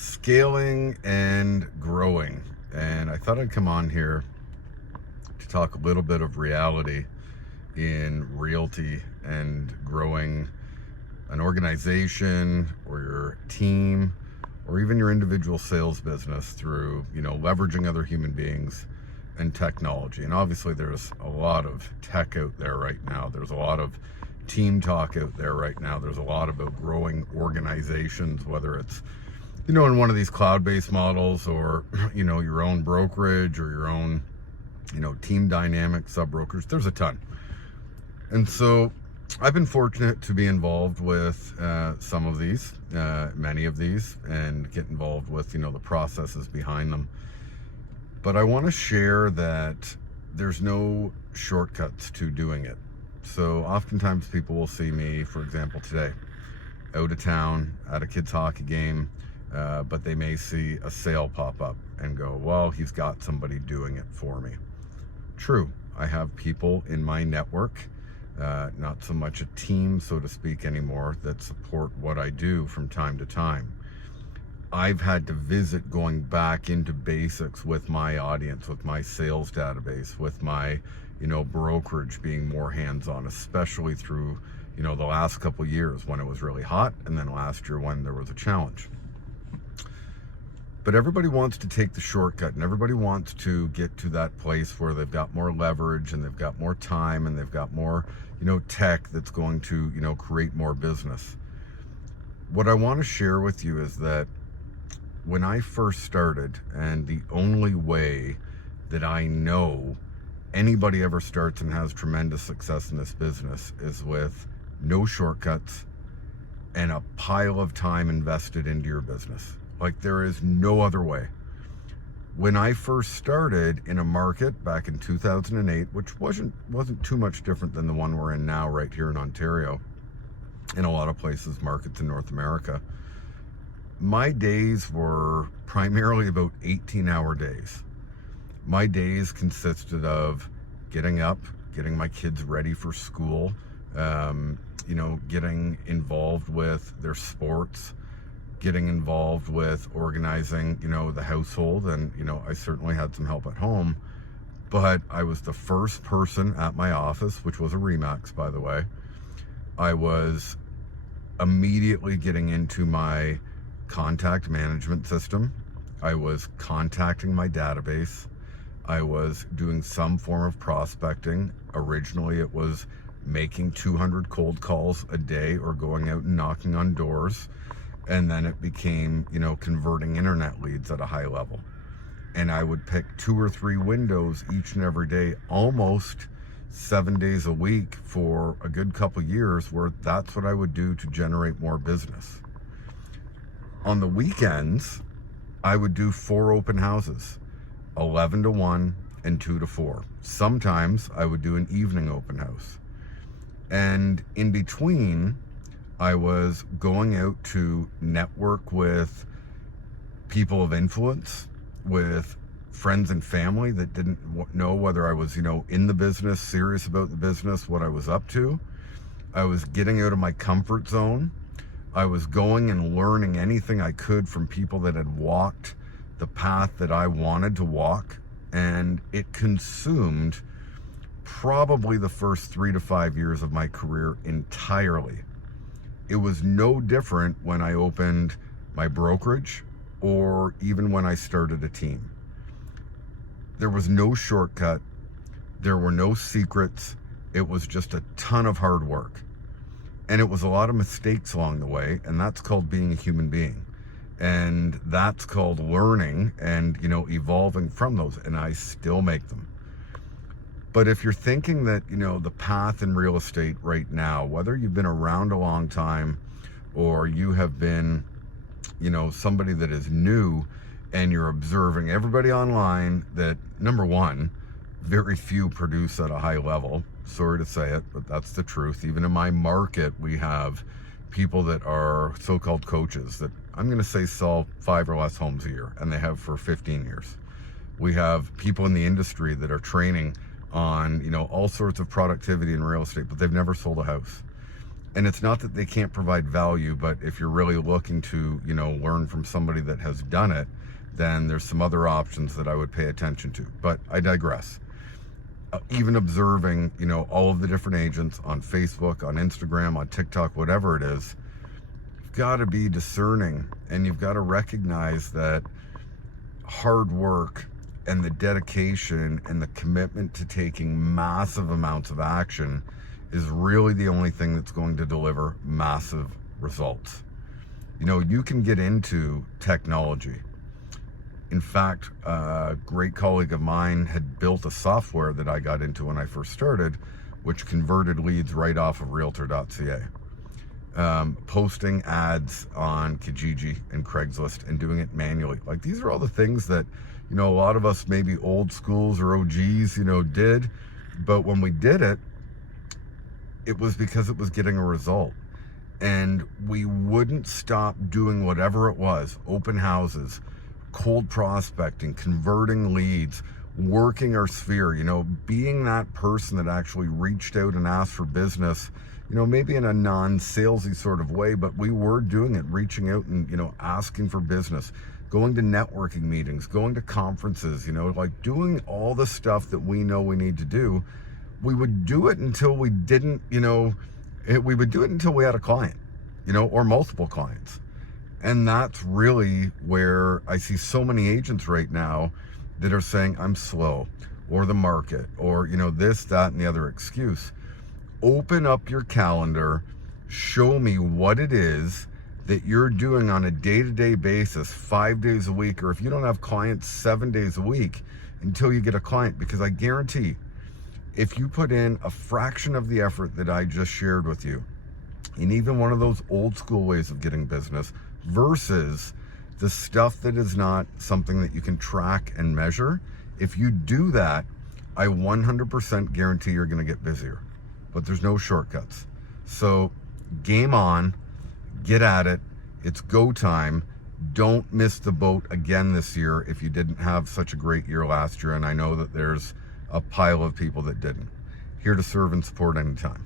scaling and growing. And I thought I'd come on here to talk a little bit of reality in realty and growing an organization or your team or even your individual sales business through, leveraging other human beings and technology. And obviously there's a lot of tech out there right now. There's a lot of team talk out there right now. There's a lot about growing organizations, whether it's in one of these cloud-based models or, your own brokerage or your own, team dynamic sub-brokers. There's a ton. And so I've been fortunate to be involved with some of these, many of these, and get involved with, the processes behind them. But I want to share that there's no shortcuts to doing it. So oftentimes people will see me, for example, today, out of town at a kids' hockey game, but they may see a sale pop up and go, well, he's got somebody doing it for me. True, I have people in my network, not so much a team, so to speak, anymore, that support what I do from time to time. I've had to visit going back into basics with my audience, with my sales database, with my, brokerage being more hands-on, especially through, the last couple of years when it was really hot, and then last year when there was a challenge. But everybody wants to take the shortcut, and everybody wants to get to that place where they've got more leverage and they've got more time and they've got more, tech that's going to, create more business. What I want to share with you is that when I first started, and the only way that I know anybody ever starts and has tremendous success in this business is with no shortcuts and a pile of time invested into your business. Like, there is no other way. When I first started in a market back in 2008, which wasn't too much different than the one we're in now right here in Ontario, in a lot of places, markets in North America, my days were primarily about 18-hour days. My days consisted of getting up, getting my kids ready for school, getting involved with their sports, getting involved with organizing, the household. And, I certainly had some help at home, but I was the first person at my office, which was a Remax, by the way. I was immediately getting into my contact management system. I was contacting my database. I was doing some form of prospecting. Originally, it was making 200 cold calls a day or going out and knocking on doors. And then it became, converting internet leads at a high level. And I would pick 2 or 3 windows each and every day, almost 7 days a week for a good couple years, where that's what I would do to generate more business. On the weekends, I would do 4 open houses, 11 to 1 and 2 to 4. Sometimes I would do an evening open house. And in between, I was going out to network with people of influence, with friends and family that didn't know whether I was, in the business, serious about the business, what I was up to. I was getting out of my comfort zone. I was going and learning anything I could from people that had walked the path that I wanted to walk. And it consumed probably the first 3 to 5 years of my career entirely. It was no different when I opened my brokerage or even when I started a team. There was no shortcut. There were no secrets. It was just a ton of hard work. And it was a lot of mistakes along the way, and that's called being a human being. And that's called learning and, evolving from those, and I still make them. But if you're thinking that, the path in real estate right now, whether you've been around a long time or you have been, somebody that is new, and you're observing everybody online that, number one, very few produce at a high level. Sorry to say it, but that's the truth. Even in my market, we have people that are so-called coaches that I'm going to say sell 5 or less homes a year, and they have for 15 years. We have people in the industry that are training on, all sorts of productivity in real estate, but they've never sold a house. And it's not that they can't provide value, but if you're really looking to, learn from somebody that has done it, then there's some other options that I would pay attention to. But I digress. Even observing, all of the different agents on Facebook, on Instagram, on TikTok, whatever it is, you've got to be discerning, and you've got to recognize that hard work and the dedication and the commitment to taking massive amounts of action is really the only thing that's going to deliver massive results. You can get into technology. In fact, a great colleague of mine had built a software that I got into when I first started, which converted leads right off of Realtor.ca. Posting ads on Kijiji and Craigslist and doing it manually. Like, these are all the things that, a lot of us, maybe old schools or OGs, did. But when we did it, it was because it was getting a result. And we wouldn't stop doing whatever it was: open houses, cold prospecting, converting leads, working our sphere, being that person that actually reached out and asked for business, maybe in a non-salesy sort of way, but we were doing it, reaching out and, asking for business, going to networking meetings, going to conferences, like doing all the stuff that we know we need to do. We would do it until we didn't, we would do it until we had a client, or multiple clients. And that's really where I see so many agents right now that are saying, I'm slow, or the market, or, this, that, and the other excuse. Open up your calendar, show me what it is that you're doing on a day-to-day basis, 5 days a week, or if you don't have clients, 7 days a week until you get a client. Because I guarantee, if you put in a fraction of the effort that I just shared with you, in even one of those old school ways of getting business, versus the stuff that is not something that you can track and measure, if you do that, I 100% guarantee you're going to get busier. But there's no shortcuts. So game on, get at it. It's go time. Don't miss the boat again this year if you didn't have such a great year last year. And I know that there's a pile of people that didn't. Here to serve and support anytime.